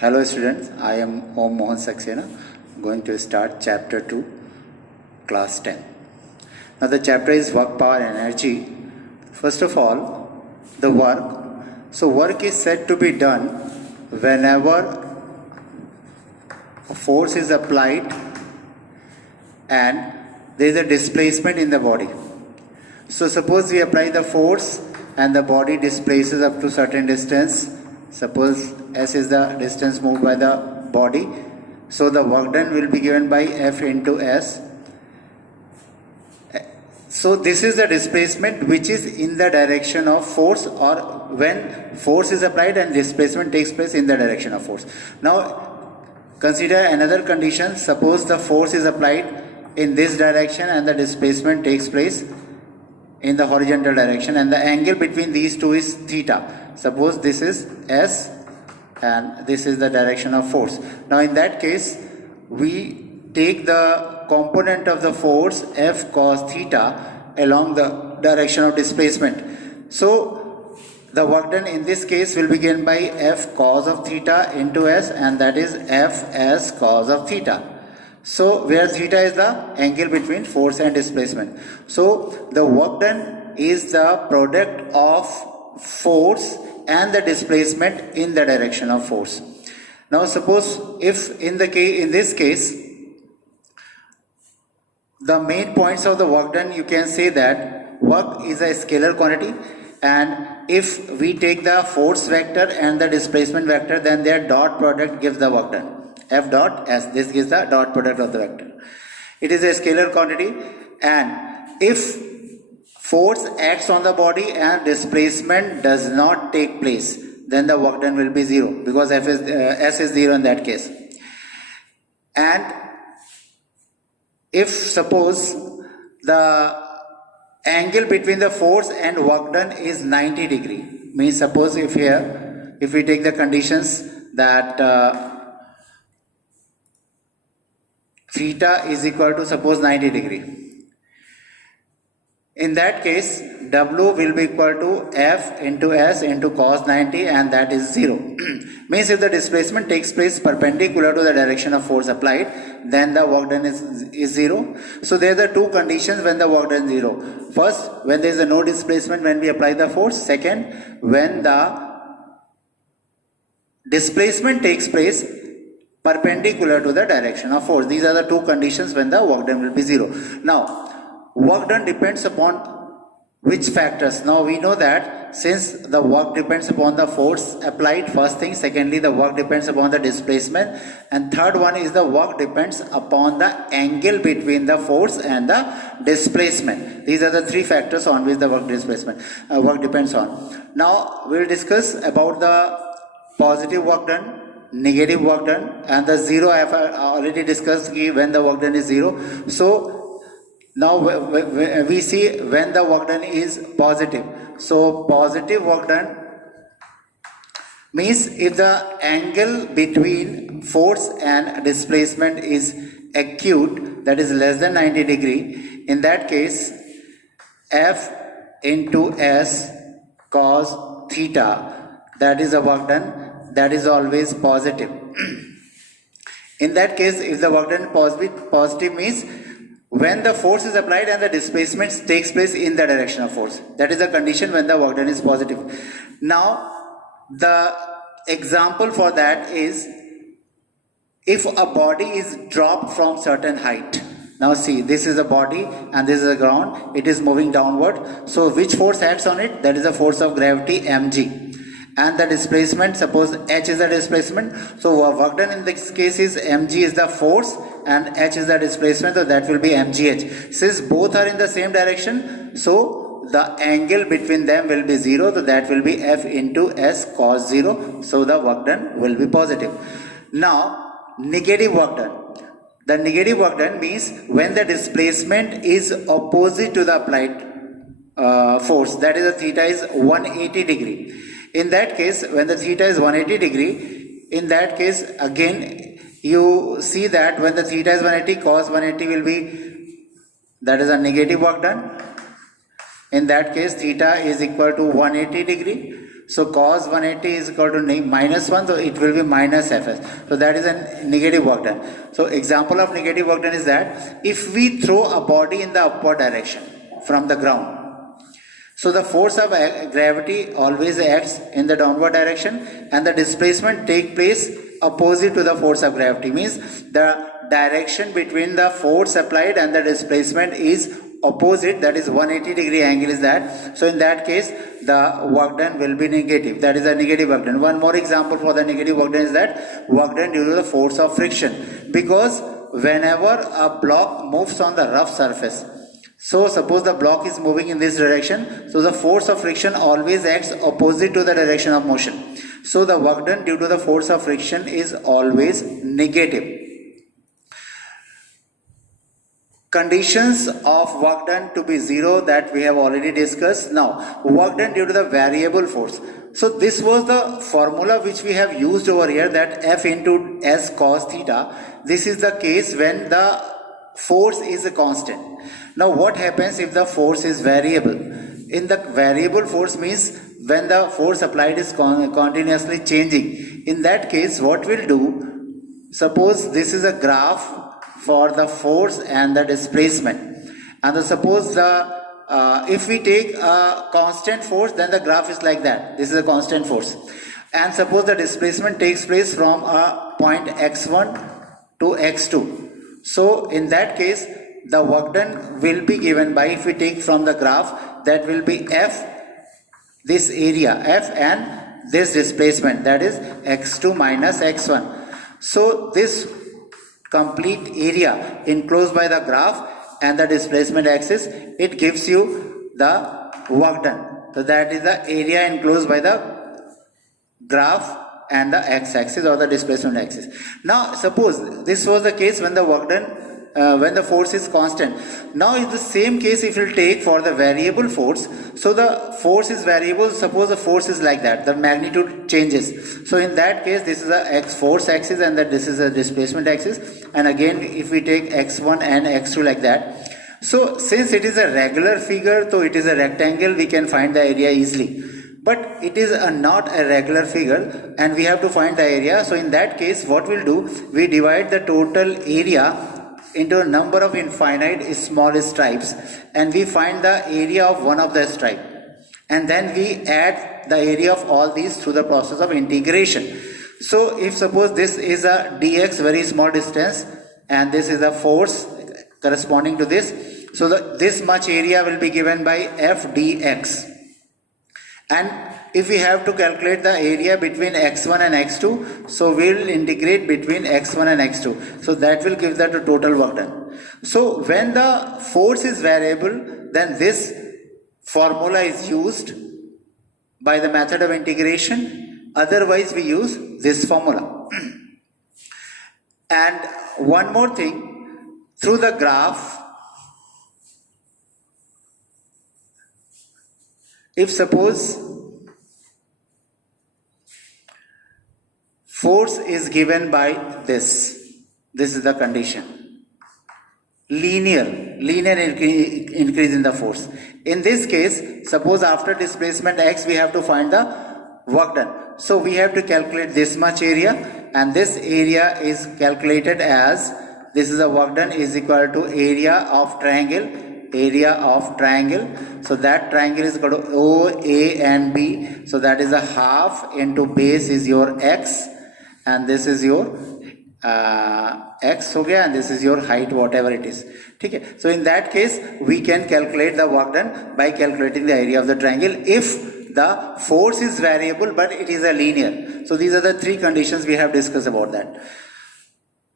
Hello students, I am Om Mohan Saxena, going to start chapter 2, class 10. Now the chapter is work, power, energy. First of all, the work. So work is said to be done whenever a force is applied and there is a displacement in the body. So suppose we apply the force and the body displaces up to certain distance. Suppose S is the distance moved by the body. So the work done will be given by F into S. So this is the displacement which is in the direction of force, or when force is applied and displacement takes place in the direction of force. Now consider another condition. Suppose the force is applied in this direction and the displacement takes place in the horizontal direction, and the angle between these two is theta. Suppose this is S and this is the direction of force. Now in that case, we take the component of the force F cos theta along the direction of displacement. So the work done in this case will be given by F cos of theta into S, and that is F S cos of theta. So where theta is the angle between force and displacement. So the work done is the product of force and the displacement in the direction of force. Now suppose if in this case the main points of the work done, you can say that work is a scalar quantity, and if we take the force vector and the displacement vector, then their dot product gives the work done. F dot S, this gives the dot product of the vector. It is a scalar quantity, and if force acts on the body and displacement does not take place, then the work done will be 0, because S is 0 in that case. And if suppose the angle between the force and work done is 90 degree, means suppose if we take the conditions that theta is equal to suppose 90 degree. In that case, W will be equal to F into S into cos 90, and that is 0. Means if the displacement takes place perpendicular to the direction of force applied, then the work done is 0. So there are the two conditions when the work done is 0. First, when there is no displacement when we apply the force. Second, when the displacement takes place perpendicular to the direction of force. These are the two conditions when the work done will be 0. Now, work done depends upon which factors? Now we know that since the work depends upon the force applied, first thing. Secondly, the work depends upon the displacement, and third one is the work depends upon the angle between the force and the displacement. These are the three factors on which the work depends on. Now we will discuss about the positive work done, negative work done, and the 0. I have already discussed when the work done is 0. So now we see when the work done is positive. So positive work done means if the angle between force and displacement is acute, that is less than 90 degree, in that case F into S cos theta, that is the work done, that is always positive. In that case, if the work done positive means when the force is applied and the displacement takes place in the direction of force. That is the condition when the work done is positive. Now the example for that is if a body is dropped from certain height. Now see, this is a body and this is the ground. It is moving downward. So which force acts on it? That is the force of gravity, mg. And the displacement, suppose h is the displacement. So work done in this case is mg is the force and h is the displacement, so that will be mgh. Since both are in the same direction, so the angle between them will be 0, so that will be F into S cos 0. So the work done will be positive. Now negative work done. The negative work done means when the displacement is opposite to the applied force, that is the theta is 180 degree. In that case, when the theta is 180 degree, in that case again you see that when the theta is 180, cos 180 will be, that is a negative work done. In that case, theta is equal to 180 degree. So cos 180 is equal to minus 1, so it will be minus Fs. So that is a negative work done. So example of negative work done is that if we throw a body in the upward direction from the ground, so the force of gravity always acts in the downward direction, and the displacement take place opposite to the force of gravity, means the direction between the force applied and the displacement is opposite, that is 180 degree angle is that. So in that case the work done will be negative, that is a negative work done. One more example for the negative work done is that work done due to the force of friction, because whenever a block moves on the rough surface, so suppose the block is moving in this direction, so the force of friction always acts opposite to the direction of motion. So the work done due to the force of friction is always negative. Conditions of work done to be zero, that we have already discussed. Now work done due to the variable force. So this was the formula which we have used over here, that F into S cos theta. This is the case when the force is a constant. Now what happens if the force is variable? In the variable force means when the force applied is continuously changing. In that case what we'll do, suppose this is a graph for the force and the displacement, and suppose the if we take a constant force, then the graph is like that. This is a constant force, and suppose the displacement takes place from a point x1 to x2. So in that case the work done will be given by, if we take from the graph, that will be F, this area F, and this displacement, that is x2 minus x1. So this complete area enclosed by the graph and the displacement axis, it gives you the work done. So that is the area enclosed by the graph and the x-axis or the displacement axis. Now suppose this was the case when the work done when the force is constant. Now is the same case if you take for the variable force. So the force is variable, suppose the force is like that, the magnitude changes. So in that case this is a x force axis and that this is a displacement axis, and again if we take x1 and x2 like that. So since it is a regular figure, so it is a rectangle, we can find the area easily. But it is not a regular figure and we have to find the area. So in that case what we'll do, we divide the total area into a number of infinite small stripes, and we find the area of one of the stripe, and then we add the area of all these through the process of integration. So if suppose this is a dx, very small distance, and this is a force corresponding to this, so this much area will be given by f dx. And if we have to calculate the area between x1 and x2, so we'll integrate between x1 and x2. So that will give that total work done. So when the force is variable, then this formula is used by the method of integration. Otherwise we use this formula. And one more thing, through the graph, if suppose force is given by this is the condition, linear increase in the force. In this case, suppose after displacement x we have to find the work done. So we have to calculate this much area, and this area is calculated as, this is a work done is equal to area of triangle. So that triangle is equal to O, A and B. So that is a half into base is your x, and this is your x, okay, and this is your height, whatever it is. Okay. So in that case we can calculate the work done by calculating the area of the triangle if the force is variable but it is a linear. So these are the three conditions we have discussed about that.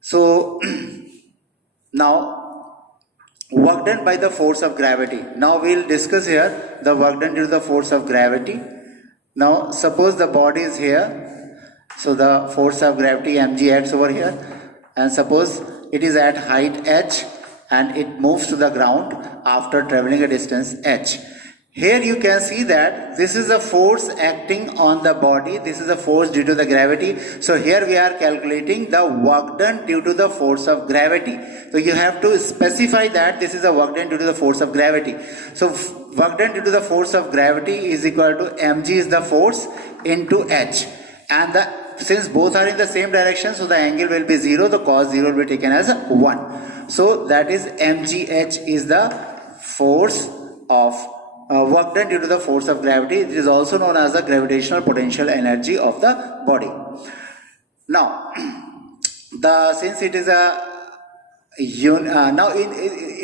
So now work done by the force of gravity. Now we'll discuss here the work done due to the force of gravity. Now suppose the body is here, so the force of gravity mg acts over here, and suppose it is at height h and it moves to the ground after traveling a distance h. Here you can see that this is a force acting on the body. This is a force due to the gravity. So here we are calculating the work done due to the force of gravity. So you have to specify that this is a work done due to the force of gravity. So work done due to the force of gravity is equal to mg is the force into h. And since both are in the same direction, so the angle will be 0. The cos 0 will be taken as 1. So that is mgh is the force of work done due to the force of gravity. It is also known as the gravitational potential energy of the body. Now, since it is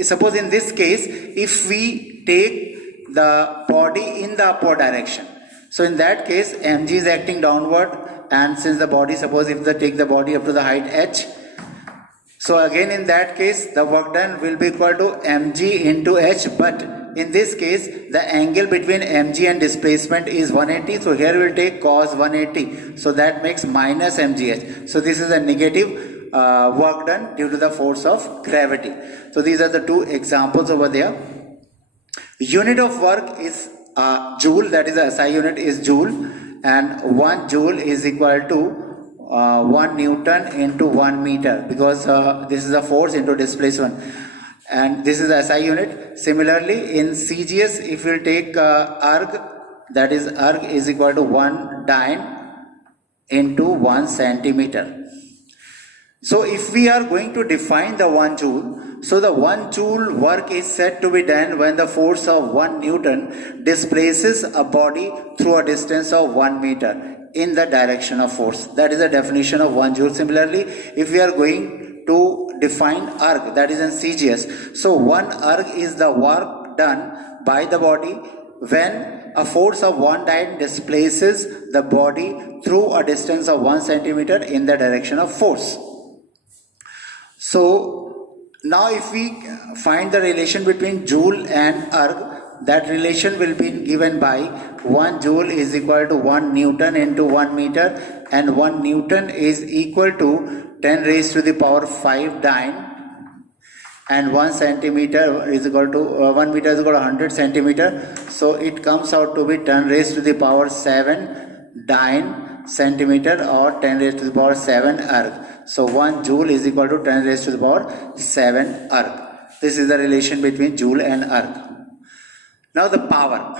suppose in this case, if we take the body in the upward direction, so in that case, mg is acting downward, and since the body, suppose if they take the body up to the height h, so again in that case, the work done will be equal to mg into h, but in this case, the angle between mg and displacement is 180. So here we will take cos 180. So that makes minus mgh. So this is a negative work done due to the force of gravity. So these are the two examples over there. Unit of work is joule. That is the SI unit is joule. And 1 joule is equal to 1 Newton into 1 meter. Because this is a force into displacement. And this is the SI unit. Similarly, in CGS, if we take erg, that is erg is equal to 1 dyne into 1 centimeter. So if we are going to define the 1 joule, so the 1 joule work is said to be done when the force of 1 Newton displaces a body through a distance of 1 meter in the direction of force. That is the definition of 1 joule. Similarly, if we are going to define erg, that is in CGS. So 1 erg is the work done by the body when a force of 1 dyne displaces the body through a distance of 1 centimeter in the direction of force. So now if we find the relation between joule and erg, that relation will be given by 1 joule is equal to 1 Newton into 1 meter, and 1 Newton is equal to 10 raised to the power 5 dyne, and 1 centimeter is equal to 1 meter is equal to 100 centimeter. So it comes out to be 10 raised to the power 7 dyne centimeter, or 10 raised to the power 7 erg. So 1 joule is equal to 10 raised to the power 7 erg. This is the relation between joule and erg. Now the power.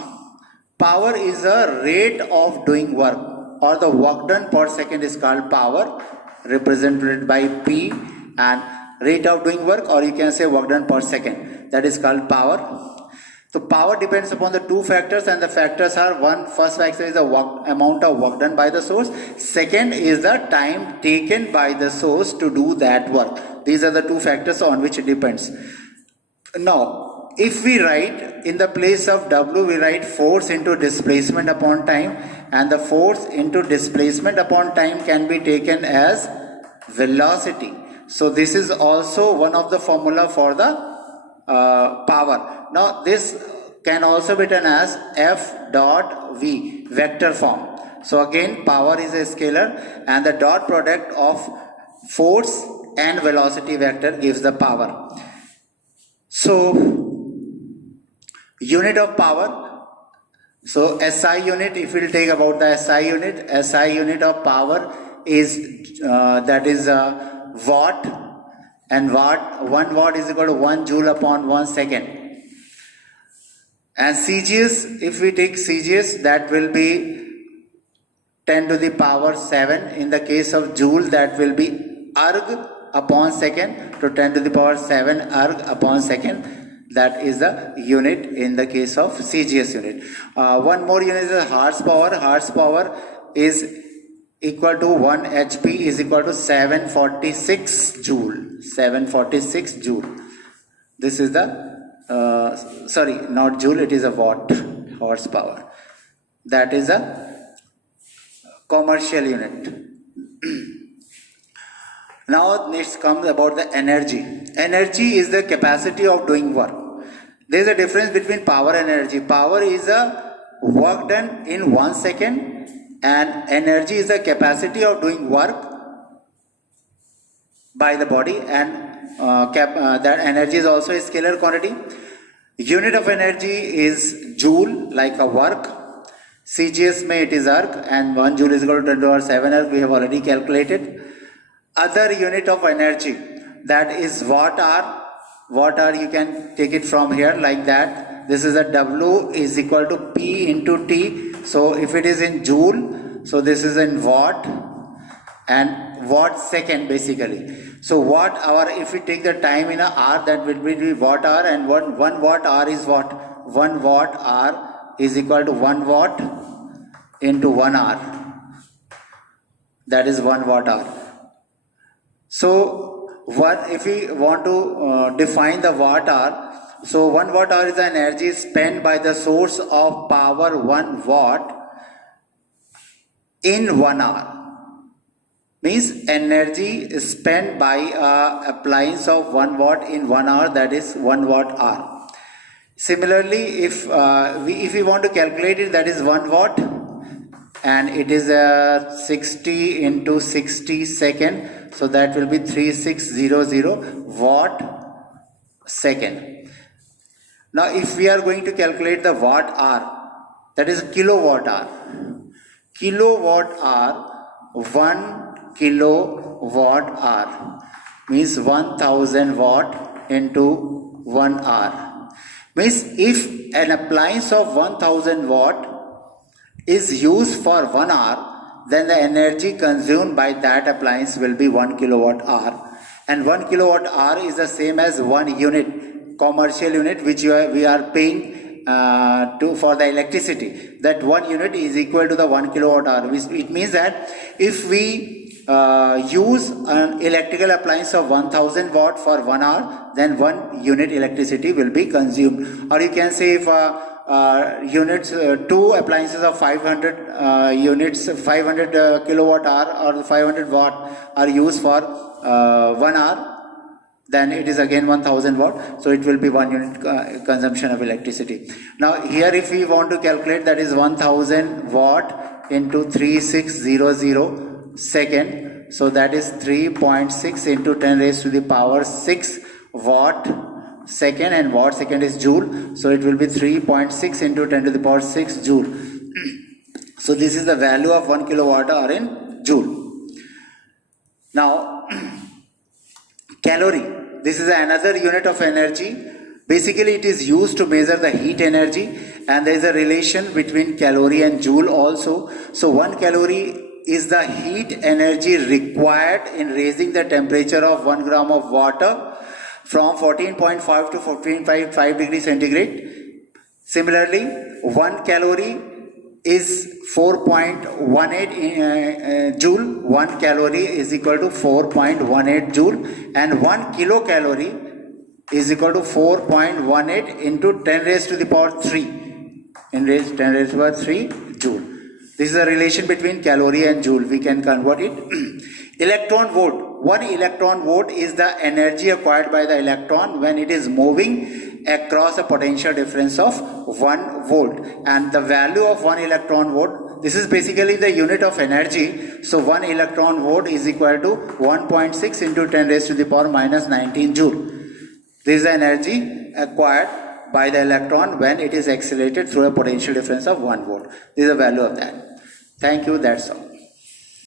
Power is a rate of doing work, or the work done per second is called power, represented by P, and rate of doing work, or you can say work done per second, that is called power. So power depends upon the two factors, and the factors are first factor is the amount of work done by the source, second is the time taken by the source to do that work. These are the two factors on which it depends. Now if we write in the place of W, we write force into displacement upon time, and the force into displacement upon time can be taken as velocity. So this is also one of the formula for the power. Now this can also be written as F dot V, vector form. So again, power is a scalar, and the dot product of force and velocity vector gives the power. So unit of power, so SI unit, if we will take about the SI unit of power is that is watt, and 1 watt is equal to 1 joule upon 1 second. And CGS, if we take CGS, that will be 10 to the power 7. In the case of joule, that will be erg upon second to 10 to the power 7 erg upon second. That is the unit in the case of CGS unit. One more unit is horsepower. Horsepower is equal to 1 HP is equal to 746 joule. 746 joule. This is the, sorry, not joule, it is a watt, horsepower. That is a commercial unit. Now next comes about the energy. Energy is the capacity of doing work. There is a difference between power and energy. Power is a work done in 1 second, and energy is the capacity of doing work by the body, and that energy is also a scalar quantity. Unit of energy is joule, like a work. CGS may it is erg, and 1 joule is equal to 10 to the power 7 erg, we have already calculated. Other unit of energy, that is watt hour. Watt hour you can take it from here like that. This is a W is equal to P into T. So if it is in joule, so this is in watt, and watt second basically. So watt hour, if we take the time in a hour, that will be watt hour, and 1 watt hour is what? 1 watt hour is equal to 1 watt into 1 hour. That is 1 watt hour. So what if we want to define the watt hour? So 1 watt hour is the energy spent by the source of power 1 watt in 1 hour. Means energy is spent by appliance of 1 watt in 1 hour, that is 1 watt hour. Similarly, if we want to calculate it, that is 1 watt, and it is 60 into 60 second, so that will be 3600 watt second. Now if we are going to calculate the watt hour, that is kilowatt hour. Kilowatt hour, 1 kilowatt hour means 1000 watt into 1 hour. Means if an appliance of 1000 watt is used for 1 hour, then the energy consumed by that appliance will be 1 kilowatt hour. And 1 kilowatt hour is the same as 1 unit, commercial unit, which we are paying for the electricity. That 1 unit is equal to the 1 kilowatt hour. It means that if we use an electrical appliance of 1000 watt for 1 hour, then 1 unit electricity will be consumed. Or you can say if units, 2 appliances of 500 units, 500 kilowatt hour or 500 watt are used for 1 hour, then it is again 1000 watt, so it will be 1 unit consumption of electricity. Now here if we want to calculate, that is 1000 watt into 3600 second, so that is 3.6 into 10 raised to the power 6 watt second, and watt second is joule, so it will be 3.6 into 10 to the power 6 joule. So this is the value of 1 kilowatt hour in joule. Now calorie, this is another unit of energy. Basically it is used to measure the heat energy, and there is a relation between calorie and joule also. So 1 calorie is the heat energy required in raising the temperature of 1 gram of water from 14.5 to 14.5 degrees centigrade. Similarly, 1 calorie is 4.18 joule. 1 calorie is equal to 4.18 joule, and 1 kilocalorie is equal to 4.18 into 10 raised to the power 3 in 10 raised to the power 3 joule. This is a relation between calorie and joule. We can convert it. Electron volt. 1 electron volt is the energy acquired by the electron when it is moving across a potential difference of 1 volt. And the value of 1 electron volt, this is basically the unit of energy. So 1 electron volt is equal to 1.6 into 10 raised to the power minus 19 joule. This is the energy acquired by the electron when it is accelerated through a potential difference of 1 volt. This is the value of that. Thank you, that's all.